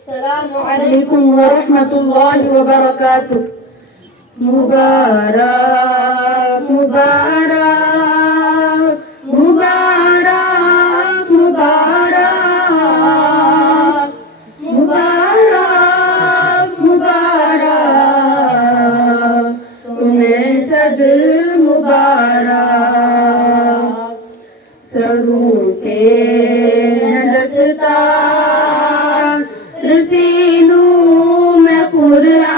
अस्सलामुअलैकुम वरहमतुल्लाहि वबरकातुह। मुबारक मुबारक मुबारक मुबारक मुबारक मुबारक तुम्हें सद मुबारक। सरूटे नदस्तार सीनों में कुरान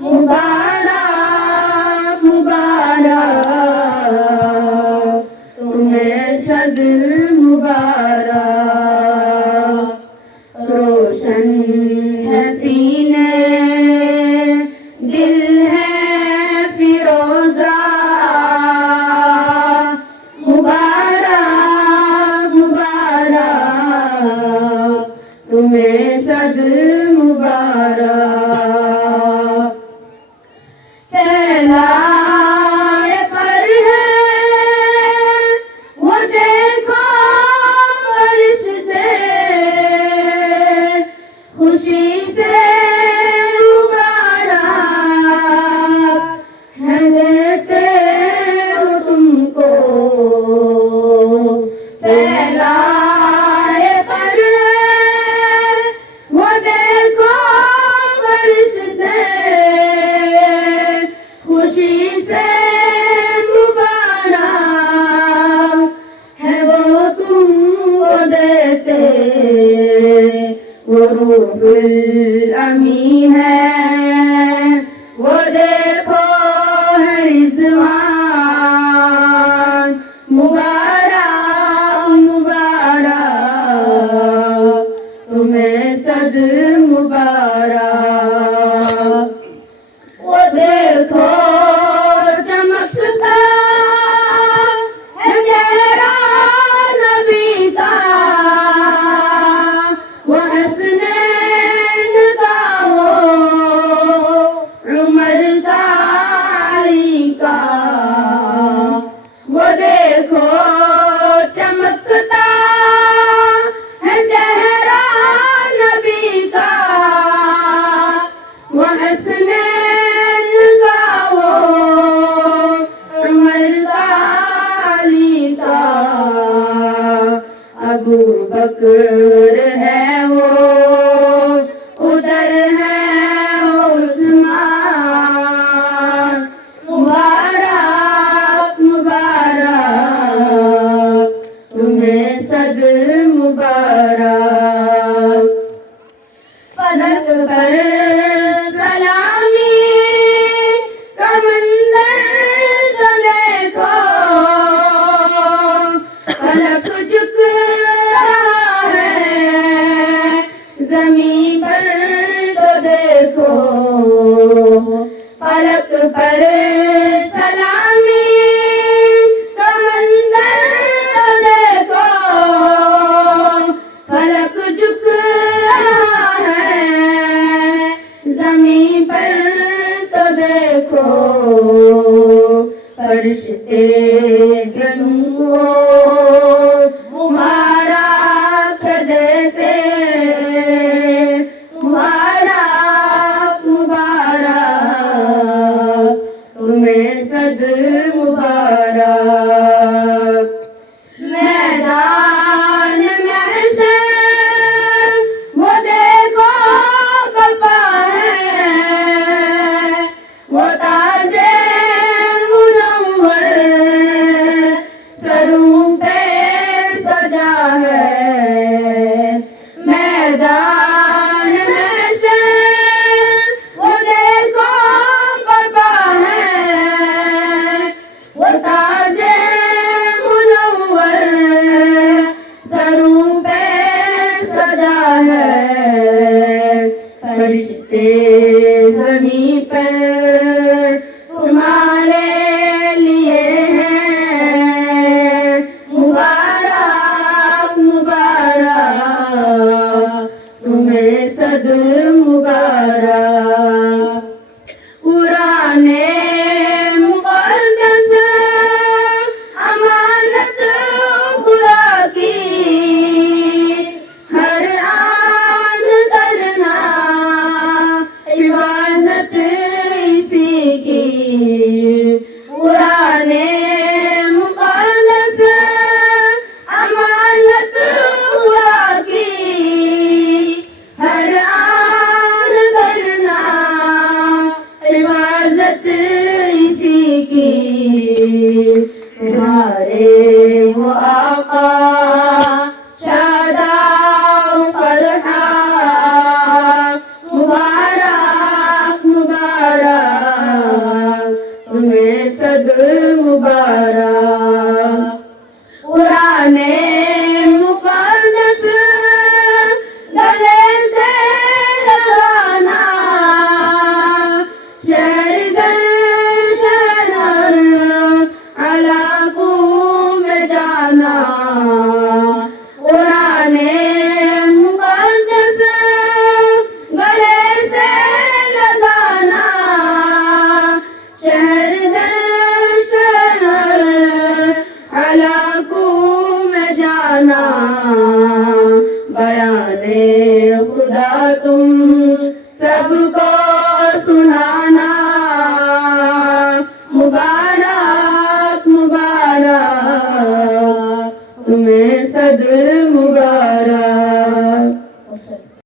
मुबारक मुबारक तुम्हें सद मुबारक। रोशन है सीने दिल है फिरोजा मुबारक मुबारक तुम्हें सद मुबारक। फैलाए पर है वो देखो फरिश्ते खुशी से मुबारक है देते हो तुमको। फैलाए पर वो देखो फरिश्ते खुशी से मुबारक है वो तुमको देते। वो रूहुल अमी है वो देखो है रिज़वान मुबारक मुबारक तुम्हें सद मुबारक। वो देखो चमकता है चेहरा नबी का वो हसनैन का वो उमर का अली का। वो देखो चमकता है चेहरा नबी का वो हसनैन का वो उमर का अली का। अबू बकर है वो उधर है वो उस्मान मुबारक मुबारक तुम्हें सद मुबारक। फलक पर सलामी का मंजर तो देखो फलक झुक रहा है ज़मीं पर तो देखो। फलक पर